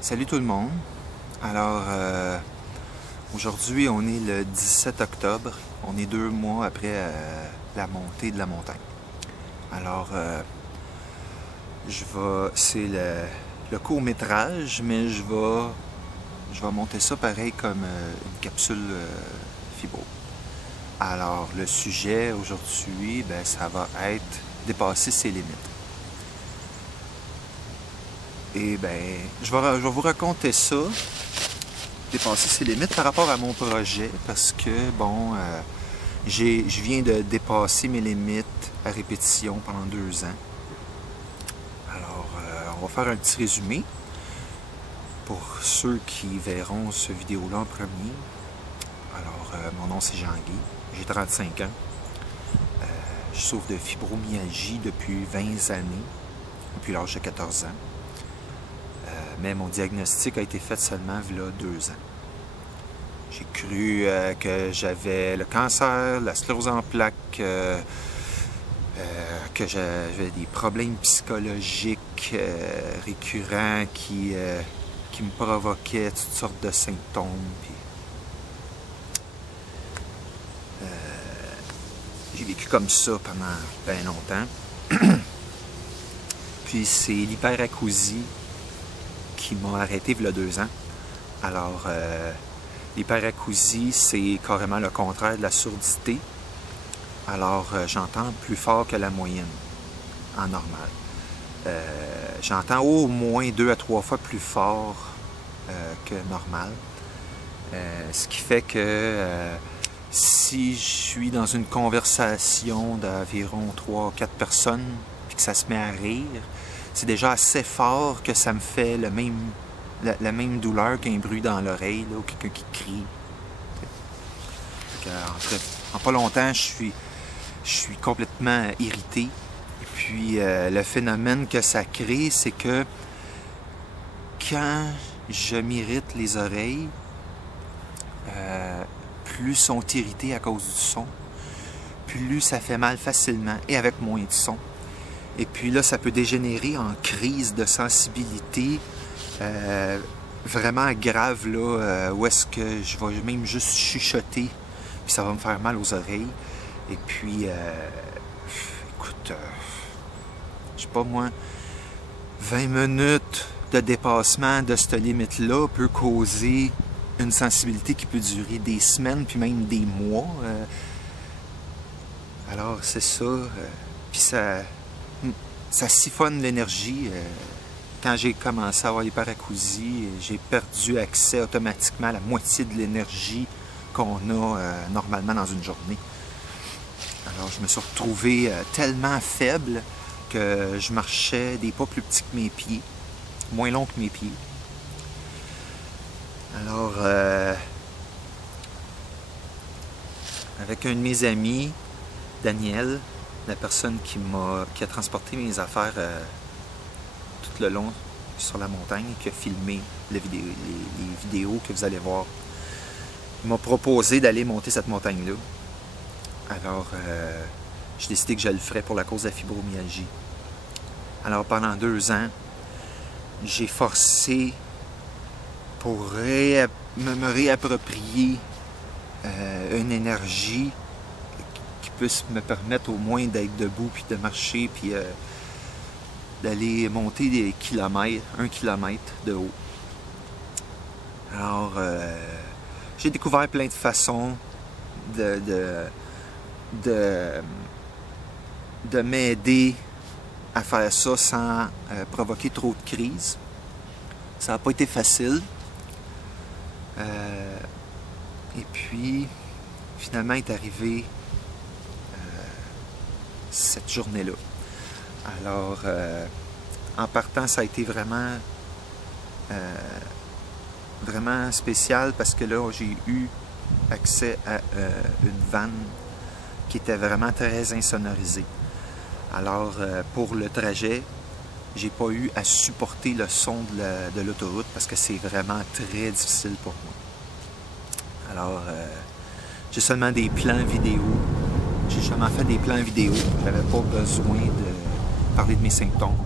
Salut tout le monde. Alors, aujourd'hui, on est le 17 octobre. On est 2 mois après la montée de la montagne. Alors, c'est le court-métrage, mais je vais monter ça pareil comme une capsule fibro. Alors, le sujet aujourd'hui, ça va être dépasser ses limites. Et je vais vous raconter ça, dépasser ses limites par rapport à mon projet, parce que, je viens de dépasser mes limites à répétition pendant 2 ans. Alors, on va faire un petit résumé pour ceux qui verront ce vidéo-là en premier. Alors, mon nom c'est Jean-Guy, j'ai 35 ans. Je souffre de fibromyalgie depuis 20 années, depuis l'âge de 14 ans. Mais mon diagnostic a été fait seulement il y a 2 ans. J'ai cru que j'avais le cancer, la sclérose en plaques, que j'avais des problèmes psychologiques récurrents qui me provoquaient toutes sortes de symptômes. J'ai vécu comme ça pendant bien longtemps. Puis c'est l'hyperacousie qui m'a arrêté il y a 2 ans. Alors, l'hyperacousie, c'est carrément le contraire de la surdité. Alors, j'entends plus fort que la moyenne, en normal. J'entends au moins 2 à 3 fois plus fort que normal. Ce qui fait que si je suis dans une conversation d'environ 3 ou 4 personnes, puis que ça se met à rire, c'est déjà assez fort que ça me fait la même douleur qu'un bruit dans l'oreille, ou quelqu'un qui crie. En pas longtemps, je suis complètement irrité. Et puis, le phénomène que ça crée, c'est que quand je m'irrite les oreilles, plus sont irritées à cause du son, plus ça fait mal facilement et avec moins de son. Et puis là, ça peut dégénérer en crise de sensibilité vraiment grave, là, où est-ce que je vais même juste chuchoter, puis ça va me faire mal aux oreilles. Et puis, écoute, je sais pas moi, 20 minutes de dépassement de cette limite-là peut causer une sensibilité qui peut durer des semaines, puis même des mois. Alors, c'est ça. Puis ça siphonne l'énergie. Quand j'ai commencé à avoir l'hyperacousie, j'ai perdu accès automatiquement à la moitié de l'énergie qu'on a normalement dans une journée. Alors, je me suis retrouvé tellement faible que je marchais des pas plus petits que mes pieds, moins longs que mes pieds. Alors, avec un de mes amis, Daniel, la personne qui a transporté mes affaires tout le long sur la montagne, qui a filmé les vidéos que vous allez voir, il m'a proposé d'aller monter cette montagne-là. Alors, j'ai décidé que je le ferais pour la cause de la fibromyalgie. Alors, pendant 2 ans, j'ai forcé pour me réapproprier une énergie qui puisse me permettre au moins d'être debout, puis de marcher, puis d'aller monter des kilomètres, 1 kilomètre de haut. Alors, j'ai découvert plein de façons de m'aider à faire ça sans provoquer trop de crises. Ça n'a pas été facile. Et puis, finalement, est arrivée cette journée-là. Alors, en partant, ça a été vraiment spécial parce que là, j'ai eu accès à une vanne qui était vraiment très insonorisée. Alors, pour le trajet, j'ai pas eu à supporter le son de l'autoroute parce que c'est vraiment très difficile pour moi. Alors, j'ai seulement des plans vidéo. J'ai seulement fait des plans vidéo. J'avais pas besoin de parler de mes symptômes.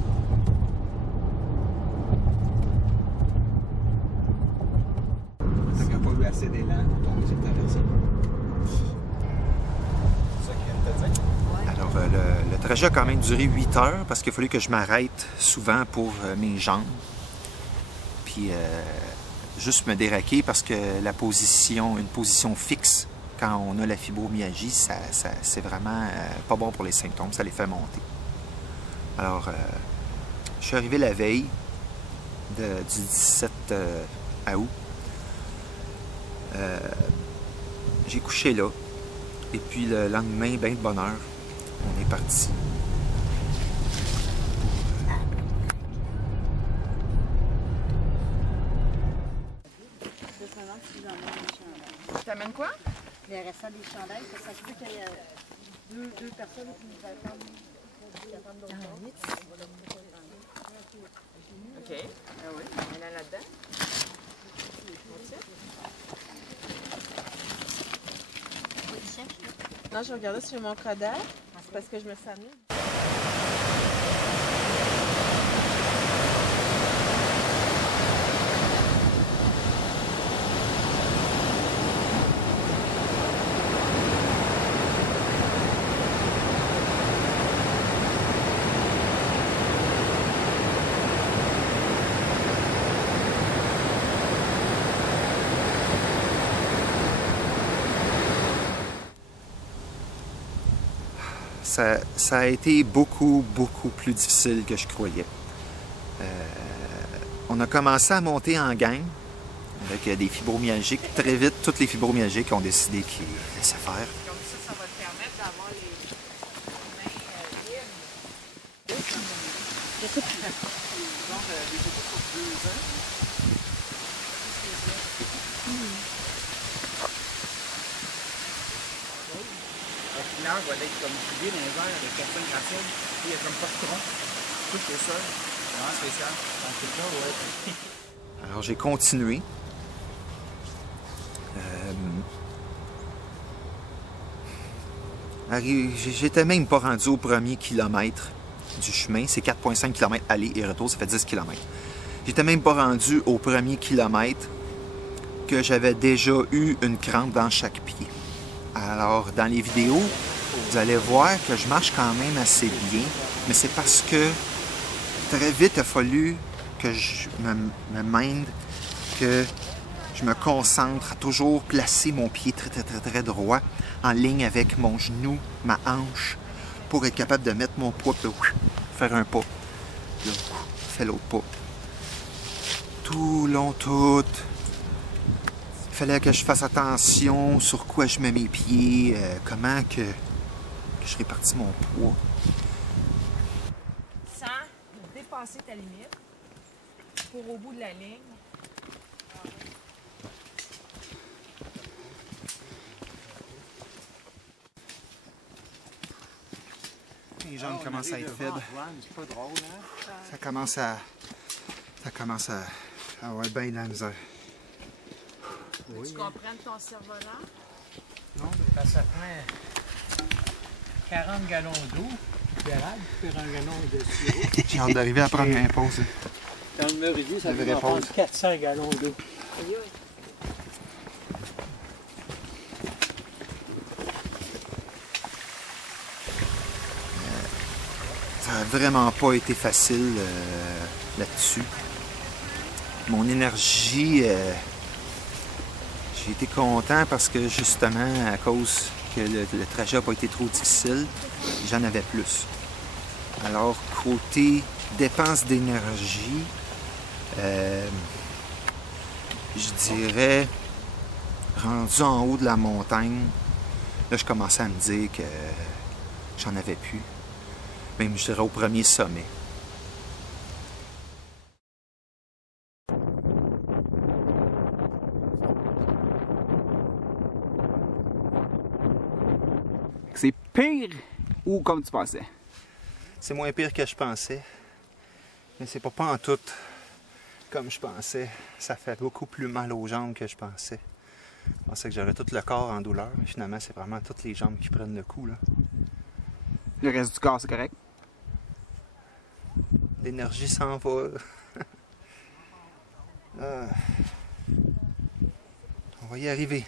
eu assez d'élan pour tomber sur ta personne. C'est ça qu'il vient de te dire? Alors, le trajet a quand même duré 8 heures parce qu'il a fallu que je m'arrête souvent pour mes jambes. Puis, juste me déraquer parce que une position fixe, quand on a la fibromyalgie, c'est vraiment pas bon pour les symptômes, ça les fait monter. Alors, je suis arrivé la veille du 17 août. J'ai couché là. Et puis le lendemain, ben de bonne heure, on est parti. T'amènes quoi? Les restants des chandails, parce que ça se peut qu'il y ait deux personnes qui nous attendent. OK. Ah oui, elle est là-dedans. Non, je regardais sur mon Kodak. C'est parce que je me sens nulle. Ça a été beaucoup plus difficile que je croyais. On a commencé à monter en gang avec des fibromyalgiques. Très vite, toutes les fibromyalgiques ont décidé qu'ils laissaient faire. Comme ça va te permettre d'avoir les mains libres. Donc, des photos pour 2 ans. La couleur va être comme couvée dans les airs avec personne gracienne. Il n'y a comme pas de tronc. Tout est ça. Vraiment spécial. Donc c'est ça, ouais. Alors j'ai continué. J'étais même pas rendu au premier kilomètre du chemin. C'est 4,5 km aller et retour, ça fait 10 km. J'étais même pas rendu au premier kilomètre que j'avais déjà eu une crampe dans chaque pied. Alors, dans les vidéos, vous allez voir que je marche quand même assez bien, mais c'est parce que très vite, il a fallu que je me mène, que je me concentre à toujours placer mon pied très droit en ligne avec mon genou, ma hanche, pour être capable de mettre mon poids, puis faire un pas. Là, fais l'autre pas. Tout long, tout. Il fallait que je fasse attention sur quoi je mets mes pieds, comment que je répartis mon poids. Sans dépasser ta limite pour au bout de la ligne. Les jambes commencent à être faibles. C'est pas drôle, hein? Ça commence à avoir bien de la misère. Oui. Tu comprennes ton cerf-volant? Non, mais ça prend 40 gallons d'eau, faire un gallon de sirop. J'ai hâte d'arriver à prendre ma pause. Dans le Meridi, ça vraie va prendre pause. 400 gallons d'eau. Ça n'a vraiment pas été facile là-dessus. Mon énergie, j'ai été content parce que justement, à cause que le trajet n'a pas été trop difficile, j'en avais plus. Alors, côté dépense d'énergie, je dirais, rendu en haut de la montagne, là, je commençais à me dire que j'en avais plus. Même, je dirais, au premier sommet. C'est pire ou comme tu pensais? C'est moins pire que je pensais. Mais c'est pas en tout comme je pensais. Ça fait beaucoup plus mal aux jambes que je pensais. Je pensais que j'aurais tout le corps en douleur. Mais finalement, c'est vraiment toutes les jambes qui prennent le coup, là. Le reste du corps, c'est correct? L'énergie s'en va. On va y arriver.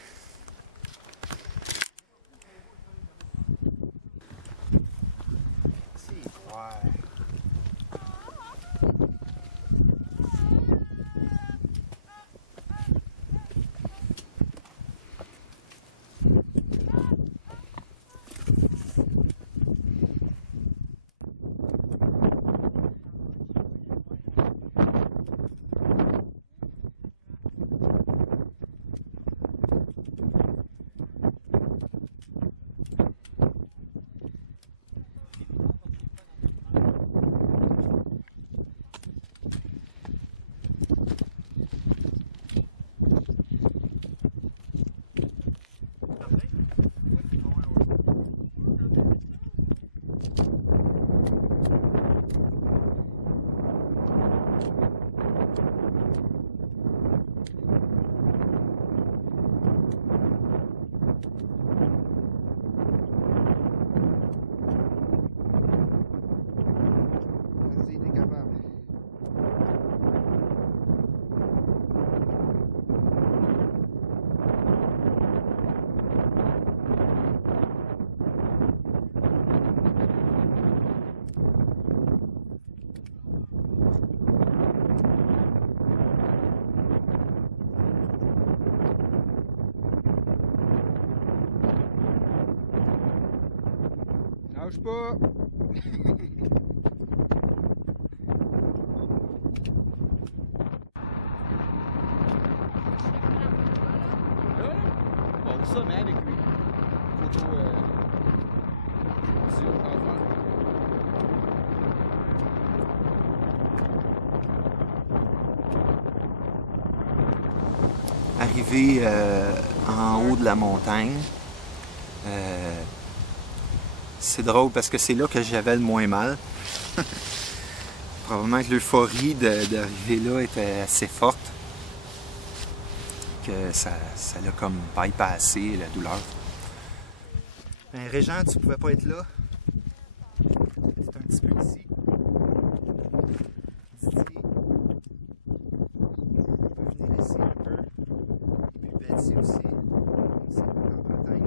Lâche pas! Bon, ça, mais avec lui. Photo sur avant. Arrivé en haut de la montagne, c'est drôle parce que c'est là que j'avais le moins mal. Probablement que l'euphorie d'arriver là était assez forte, que ça l'a comme bypassé la douleur. Ben, Régent, tu pouvais pas être là. C'est un petit peu ici. Didier. On peut venir ici un peu. Et puis Betty aussi. Ici, en Bretagne.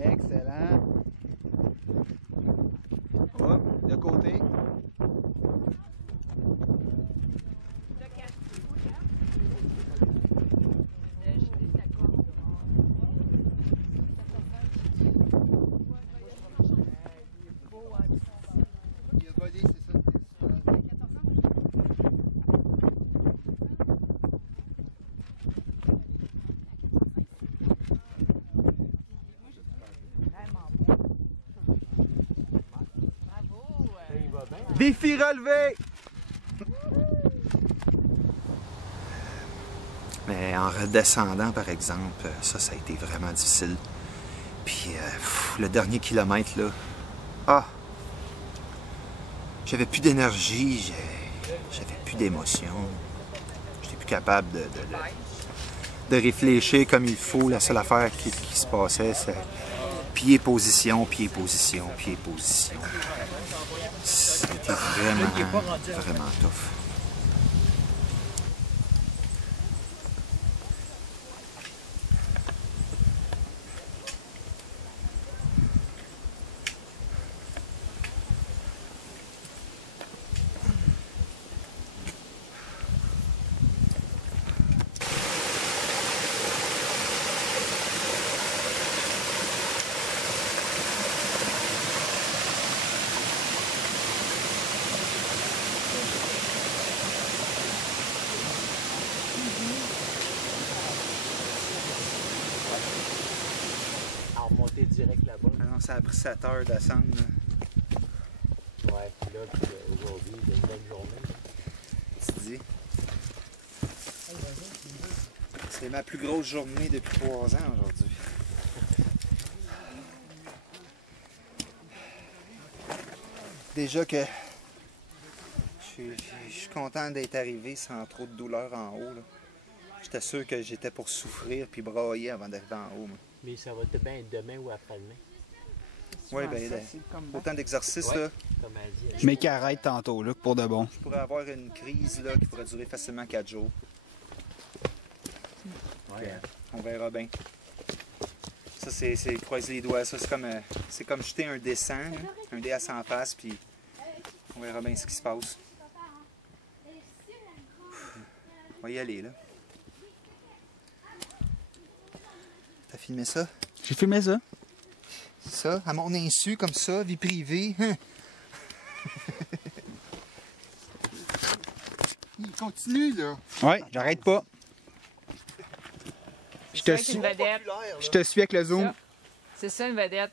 Excellent. Hop, de côté. Défi relevé! Mais en redescendant, par exemple, ça a été vraiment difficile. Puis, le dernier kilomètre, là, j'avais plus d'énergie, j'avais plus d'émotion. J'étais plus capable de réfléchir comme il faut. La seule affaire qui se passait, c'est pied, position, pied, position, pied, position. C'était vraiment tough. monter direct là-bas. Ah non, ça a pris 7 heures descendre. Là. Ouais, puis là, aujourd'hui, il y a une bonne journée. Tu dis. C'est ma plus grosse journée depuis 3 ans aujourd'hui. Déjà que je suis content d'être arrivé sans trop de douleur en haut. J'étais sûr que j'étais pour souffrir puis brailler avant d'arriver en haut. Moi. Mais ça va être bien demain ou après-demain. Oui, bien, autant d'exercices, là. Comme elle dit. Mais qui arrête tantôt, là, pour de bon. Je pourrais avoir une crise là, qui pourrait durer facilement 4 jours. Ouais. On verra bien. Ça, c'est croiser les doigts. Ça, c'est comme jeter un dé 100, un dé à 100 faces, puis on verra bien ce qui se passe. On va y aller, là. T'as filmé ça? J'ai filmé ça. Ça, à mon insu, comme ça, vie privée. Hein? Il continue, là. Ouais, j'arrête pas. Je te C'est suis. une vedette. Je te suis avec le zoom. Ça. C'est ça une vedette.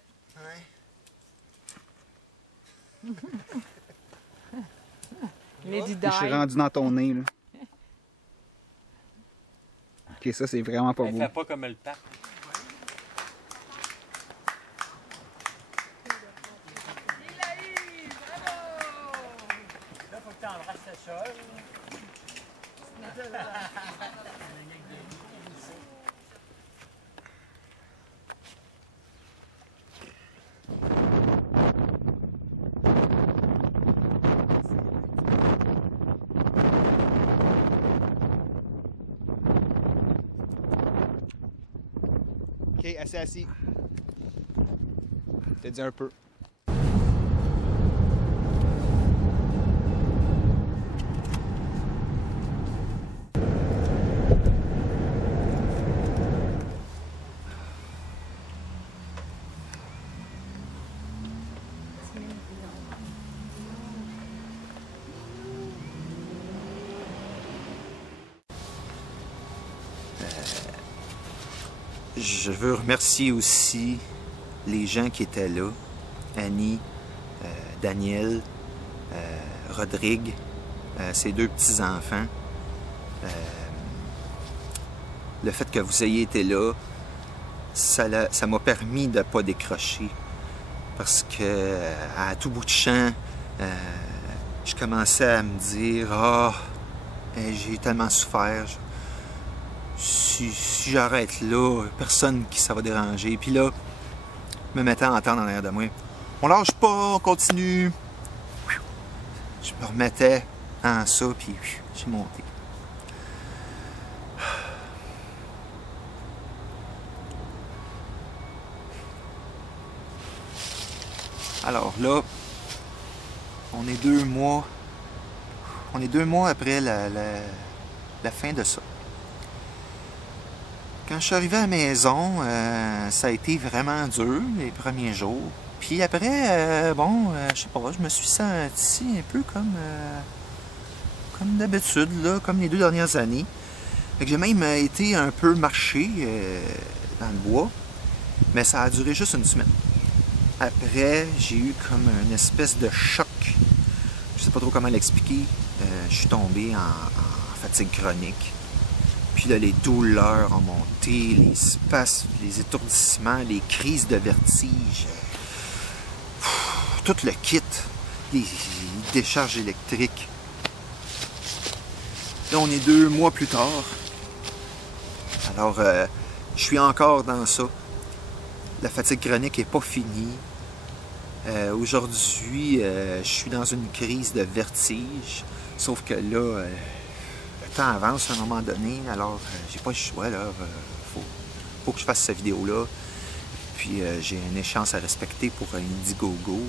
Ouais. Lady Je suis Di. rendu dans ton nez, là. Ok, ça, c'est vraiment pas Elle beau. fait pas comme le pape. Là, faut que tu embrasses ta soeur. Ok, assez assis. T'as dit un peu. Je veux remercier aussi les gens qui étaient là. Annie, Daniel, Rodrigue, ses 2 petits-enfants. Le fait que vous ayez été là, ça m'a permis de ne pas décrocher. Parce que à tout bout de champ, je commençais à me dire « Ah, j'ai tellement souffert. Si j'arrête là, personne qui ça va déranger. » Puis là, je me mettais à entendre en arrière de moi. On lâche pas, on continue. Je me remettais en ça, puis j'ai monté. Alors là, on est 2 mois. On est 2 mois après la fin de ça. Quand je suis arrivé à la maison, ça a été vraiment dur les premiers jours. Puis après, je sais pas, je me suis senti un peu comme d'habitude, là, comme les 2 dernières années. Fait que j'ai même été un peu marché dans le bois, mais ça a duré juste une semaine. Après, j'ai eu comme une espèce de choc. Je sais pas trop comment l'expliquer. Je suis tombé en fatigue chronique. Puis là, les douleurs ont monté, les spasmes, les étourdissements, les crises de vertige. Tout le kit. Les décharges électriques. Là, on est 2 mois plus tard. Alors, je suis encore dans ça. La fatigue chronique n'est pas finie. Aujourd'hui, je suis dans une crise de vertige. Sauf que là, le temps avance à un moment donné. Alors, j'ai pas le choix, là. Faut que je fasse cette vidéo-là. Puis, j'ai une échéance à respecter pour Indiegogo,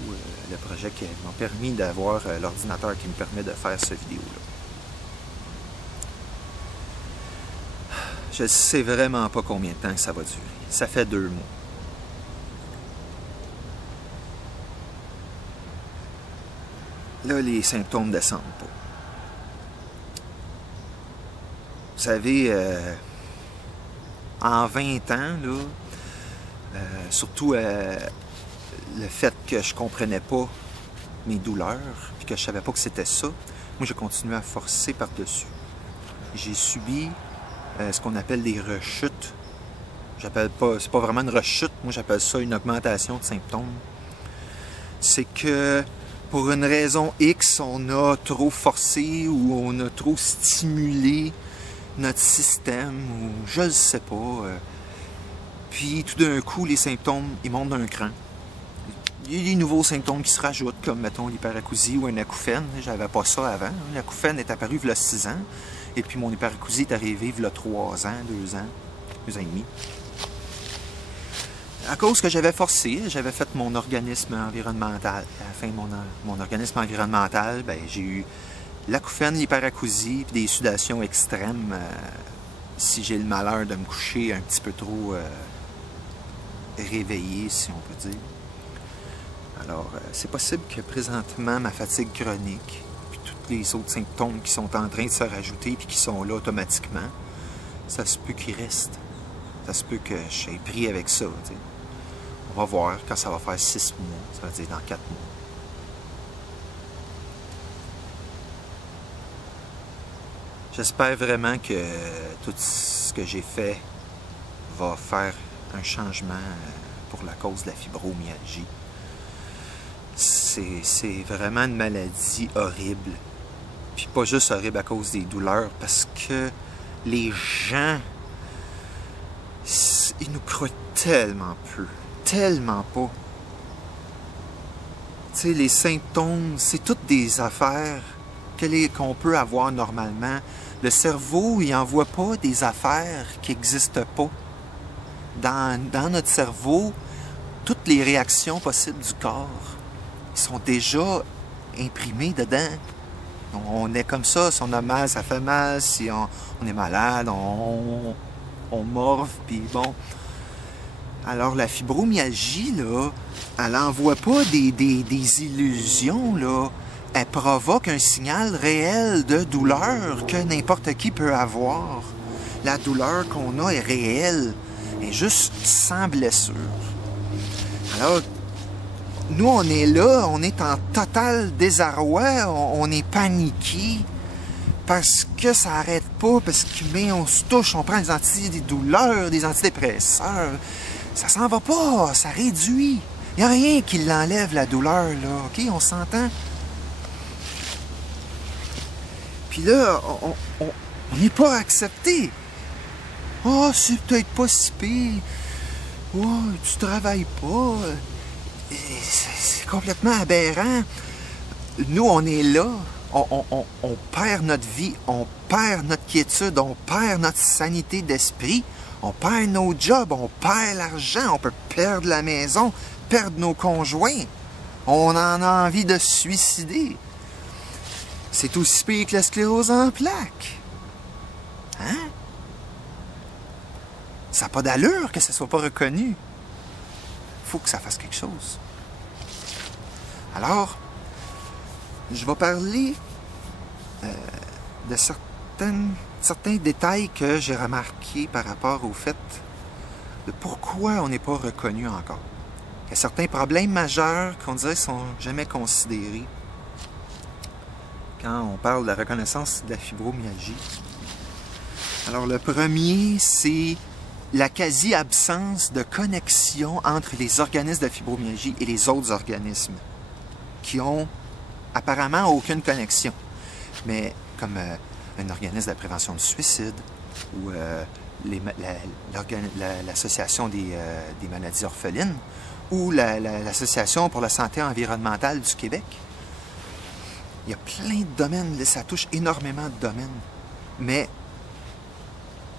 le projet qui m'a permis d'avoir l'ordinateur qui me permet de faire cette vidéo-là. Je ne sais vraiment pas combien de temps ça va durer. Ça fait 2 mois. Là, les symptômes ne descendent pas. Vous savez, en 20 ans, là, Surtout le fait que je comprenais pas mes douleurs, puis que je savais pas que c'était ça. Moi, j'ai continué à forcer par-dessus. J'ai subi ce qu'on appelle des rechutes. J'appelle pas, c'est pas vraiment une rechute, moi j'appelle ça une augmentation de symptômes. C'est que pour une raison X, on a trop forcé ou on a trop stimulé notre système, ou je ne sais pas. Puis tout d'un coup, les symptômes, ils montent d'un cran. Il y a des nouveaux symptômes qui se rajoutent, comme mettons l'hyperacousie ou un acouphène. J'avais pas ça avant. L'acouphène est apparu il y a 6 ans. Et puis mon hyperacousie est arrivé il y a 3 ans, 2 ans, 2 ans et demi. À cause que j'avais forcé, j'avais fait mon organisme environnemental. À la fin de mon organisme environnemental, ben, j'ai eu l'acouphène, l'hyperacousie, puis des sudations extrêmes si j'ai le malheur de me coucher un petit peu trop réveillé, si on peut dire. Alors, c'est possible que présentement, ma fatigue chronique, puis tous les autres symptômes qui sont en train de se rajouter, puis qui sont là automatiquement, ça se peut qu'ils restent. Ça se peut que je sois pris avec ça, t'sais. On va voir quand ça va faire 6 mois, ça veut dire dans 4 mois. J'espère vraiment que tout ce que j'ai fait va faire un changement pour la cause de la fibromyalgie. C'est vraiment une maladie horrible. Puis pas juste horrible à cause des douleurs, parce que les gens, ils nous croient tellement peu. Tellement pas. Tu sais, les symptômes, c'est toutes des affaires qu'on peut avoir normalement. Le cerveau, il n'envoie pas des affaires qui n'existent pas. Dans notre cerveau, toutes les réactions possibles du corps sont déjà imprimées dedans. On est comme ça, si on a mal, ça fait mal. Si on est malade, on morve, puis bon. Alors, la fibromyalgie, là, elle n'envoie pas des illusions, là. Elle provoque un signal réel de douleur que n'importe qui peut avoir. La douleur qu'on a est réelle, et juste sans blessure. Alors, nous, on est là, on est en total désarroi, on est paniqué, parce que ça n'arrête pas, parce qu'on se touche, on prend des douleurs, des antidépresseurs. Ça s'en va pas, ça réduit. Il n'y a rien qui l'enlève, la douleur, là. OK, on s'entend? Puis là, on n'est pas accepté. Oh, c'est peut-être pas si pire. Oh, tu travailles pas. C'est complètement aberrant. Nous, on est là. On perd notre vie, on perd notre quiétude, on perd notre sanité d'esprit. On perd nos jobs, on perd l'argent, on peut perdre la maison, perdre nos conjoints. On en a envie de se suicider. C'est aussi pire que la sclérose en plaques. Hein? Ça n'a pas d'allure que ça ne soit pas reconnu. Il faut que ça fasse quelque chose. Alors, je vais parler de certains détails que j'ai remarqués par rapport au fait de pourquoi on n'est pas reconnu encore. Il y a certains problèmes majeurs qu'on dirait ne sont jamais considérés quand on parle de la reconnaissance de la fibromyalgie. Alors le premier, c'est la quasi-absence de connexion entre les organismes de fibromyalgie et les autres organismes qui ont apparemment aucune connexion. Mais comme un organisme de prévention du suicide ou l'association des maladies orphelines ou l'association pour la santé environnementale du Québec. Il y a plein de domaines, ça touche énormément de domaines, mais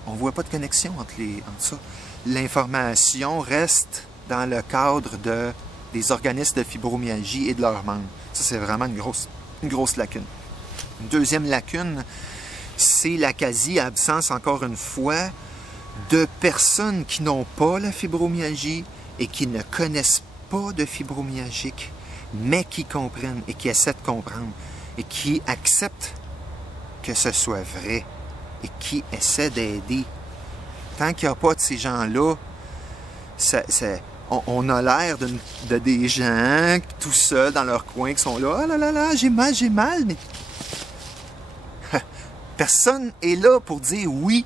on ne voit pas de connexion entre ça. L'information reste dans le cadre des organismes de fibromyalgie et de leurs membres. Ça, c'est vraiment une grosse lacune. Une deuxième lacune, c'est la quasi-absence, encore une fois, de personnes qui n'ont pas la fibromyalgie et qui ne connaissent pas de fibromyalgique, mais qui comprennent et qui essaient de comprendre et qui acceptent que ce soit vrai et qui essaient d'aider. Tant qu'il n'y a pas de ces gens-là, On a l'air de des gens tout seuls dans leur coin qui sont là. Ah là là là, j'ai mal, mais personne est là pour dire oui.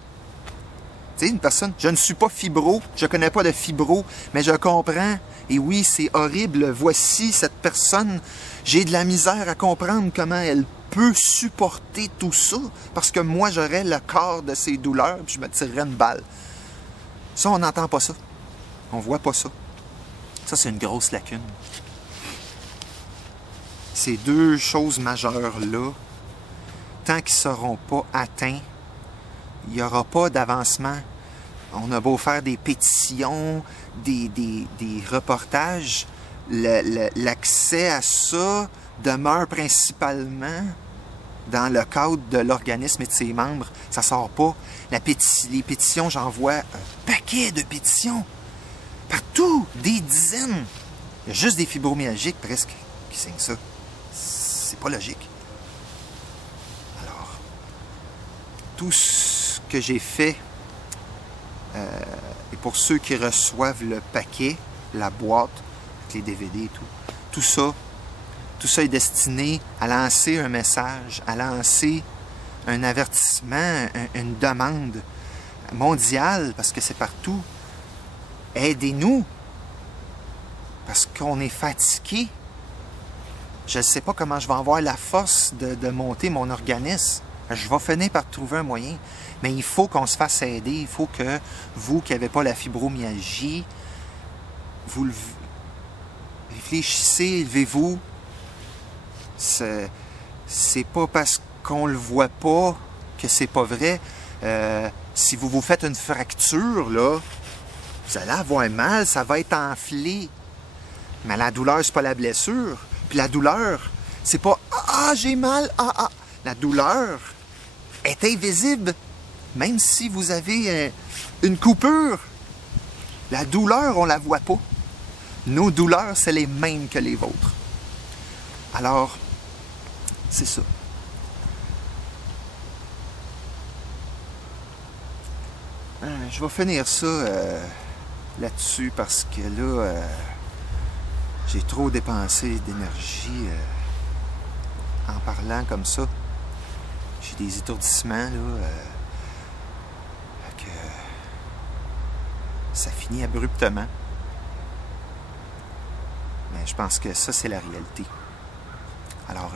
Tu sais, une personne, je ne suis pas fibro, je ne connais pas de fibro, mais je comprends. Et oui, c'est horrible. Voici cette personne. J'ai de la misère à comprendre comment elle peut supporter tout ça, parce que moi, j'aurais le corps de ses douleurs, puis je me tirerais une balle. Ça, on n'entend pas ça. On voit pas ça. Ça, c'est une grosse lacune. Ces deux choses majeures-là, tant qu'ils ne seront pas atteints, il n'y aura pas d'avancement. On a beau faire des pétitions, des reportages, l'accès à ça demeure principalement dans le cadre de l'organisme et de ses membres. Ça ne sort pas. Les pétitions, j'en vois un paquet de pétitions. Partout, des dizaines. Il y a juste des fibromyalgiques presque qui signent ça. C'est pas logique. Alors, tout ce que j'ai fait, et pour ceux qui reçoivent le paquet, la boîte, avec les DVD et tout ça est destiné à lancer un message, à lancer un avertissement, une demande mondiale, parce que c'est partout. Aidez-nous, parce qu'on est fatigué. Je ne sais pas comment je vais avoir la force de monter mon organisme. Je vais finir par trouver un moyen. Mais il faut qu'on se fasse aider. Il faut que vous qui n'avez pas la fibromyalgie, vous réfléchissez, levez-vous. C'est pas parce qu'on le voit pas que c'est pas vrai. Si vous vous faites une fracture, là, vous allez avoir mal, ça va être enflé. Mais la douleur, c'est pas la blessure. Puis la douleur, c'est pas « Ah, j'ai mal! Ah, ah! » La douleur est invisible. Même si vous avez une coupure, la douleur, on la voit pas. Nos douleurs, c'est les mêmes que les vôtres. Alors, c'est ça. Je vais finir ça là-dessus parce que là, j'ai trop dépensé d'énergie en parlant comme ça. J'ai des étourdissements, là, que ça finit abruptement. Mais je pense que ça, c'est la réalité. Alors,